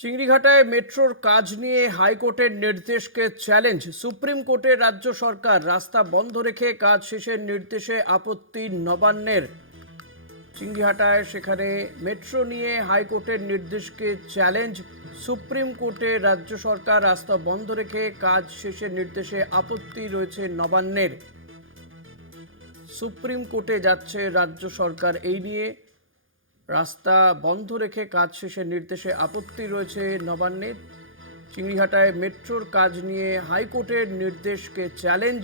চিংড়িঘাটায় মেট্রোর কাজ নিয়ে হাইকোর্টের নির্দেশকে চ্যালেঞ্জ। সুপ্রিম কোর্টে রাজ্য সরকার রাস্তা বন্ধ রেখে কাজ শেষের নির্দেশে আপত্তি নবান্নের। চিংড়িঘাটায় সেখানে মেট্রো নিয়ে হাইকোর্টের নির্দেশকে চ্যালেঞ্জ। সুপ্রিম কোর্টে রাজ্য সরকার রাস্তা বন্ধ রেখে কাজ শেষের নির্দেশে আপত্তি রয়েছে নবান্নের। সুপ্রিম কোর্টে যাচ্ছে রাজ্য সরকার এই নিয়ে। রাস্তা বন্ধ রেখে কাজ শেষের নির্দেশে আপত্তি রয়েছে নবান্নের। চিংড়িঘাটায় মেট্রোর কাজ নিয়ে হাইকোর্টের নির্দেশকে চ্যালেঞ্জ।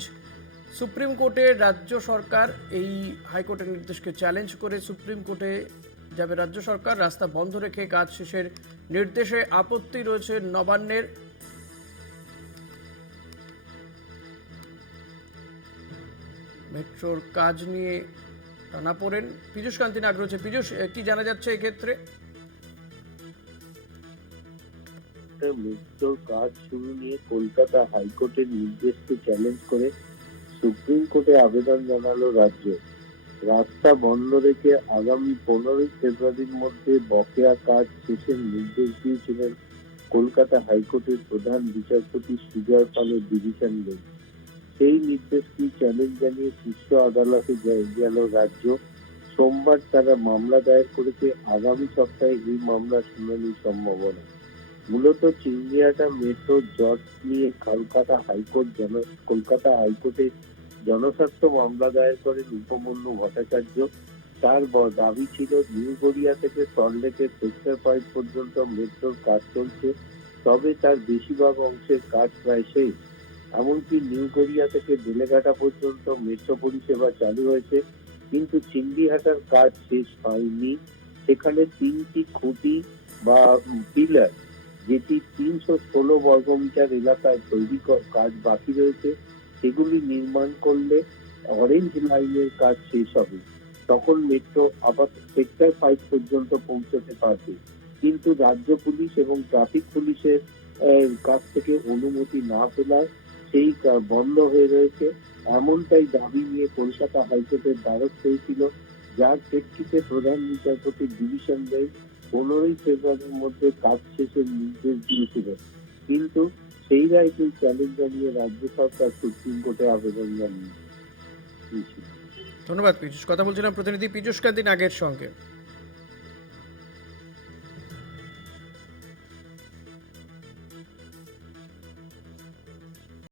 সুপ্রিম কোর্টে রাজ্য সরকার এই হাইকোর্টের নির্দেশকে চ্যালেঞ্জ করে সুপ্রিম কোর্টে যাবে রাজ্য সরকার। রাস্তা বন্ধ রেখে কাজ শেষের নির্দেশে আপত্তি রয়েছে নবান্নের। মেট্রোর কাজ নিয়ে টানাপোড়েন। পীযূষ কান্তি নাগ রয়েছে। পীযূষ, কি জানা যাচ্ছে এক্ষেত্রে? মেট্রোর কাজ শুরু নিয়ে কলকাতা হাইকোর্টের নির্দেশকে চ্যালেঞ্জ করে সুপ্রিম কোর্টে আবেদন জানালো রাজ্য। রাস্তা বন্ধ রেখে আগামী 15 ফেব্রুয়ারির মধ্যে বকেয়া কাজ শেষের নির্দেশ দিয়েছিলেন কলকাতা হাইকোর্টের প্রধান বিচারপতি সুজয় পালের ডিভিশন বেঞ্চ। সেই নির্দেশকে চ্যালেঞ্জ জানিয়ে শীর্ষ আদালতে গেল রাজ্য। সোমবার তারা মামলা দায়ের করেছে। আগামী সপ্তাহে এই মামলার শুনানি সম্ভাবনা। মূলত চিংড়িঘাটা মেট্রো জট নিয়ে কলকাতা হাইকোর্টে জনস্বার্থ মামলা দায়ের করেন উপমন্যু ভট্টাচার্য। তার দাবি ছিল নিউ গড়িয়া থেকে সল্টলেকের সেক্টর 5 পর্যন্ত মেট্রোর কাজ চলছে, তবে তার বেশিরভাগ অংশের কাজ প্রায় শেষ। এমনকি নিউ গড়িয়া থেকে বেলেঘাটা পর্যন্ত মেট্রো পরিষেবা চালু হয়েছে, কিন্তু চিংড়িঘাটার কাজ শেষ হয়নি। সেখানে 3টি খুঁটি বা পিলার, যেটি 316 বর্গমিটার এলাকায় তৈরি কাজ বাকি রয়েছে, সেগুলি নির্মাণ করলে অরেঞ্জ লাইনের কাজ শেষ হবে। তখন মেট্রো আবার সেক্টর 5 পর্যন্ত পৌঁছতে পারবে। কিন্তু রাজ্য পুলিশ এবং ট্রাফিক পুলিশের কাছ থেকে অনুমতি না পেলায় সেই বন্ধ হয়ে রয়েছে। এমনটাই দাবি নিয়ে কলকাতা হাইকোর্টের দ্বারস্থ হয়েছিল, যার প্রেক্ষিতে প্রধান বিচারপতির ডিভিশন বেঞ্চ 15 ফেব্রুয়ারির মধ্যে কাজ শেষের নির্দেশ দিয়েছিল। কিন্তু সেই রায়কে চ্যালেঞ্জ জানিয়ে রাজ্য সরকার সুপ্রিম কোর্টে আবেদন জানিয়েছিল। ধন্যবাদ পীযূষ। কথা বলছিলাম প্রতিনিধি পীযূষ কান্তি নাগের সঙ্গে।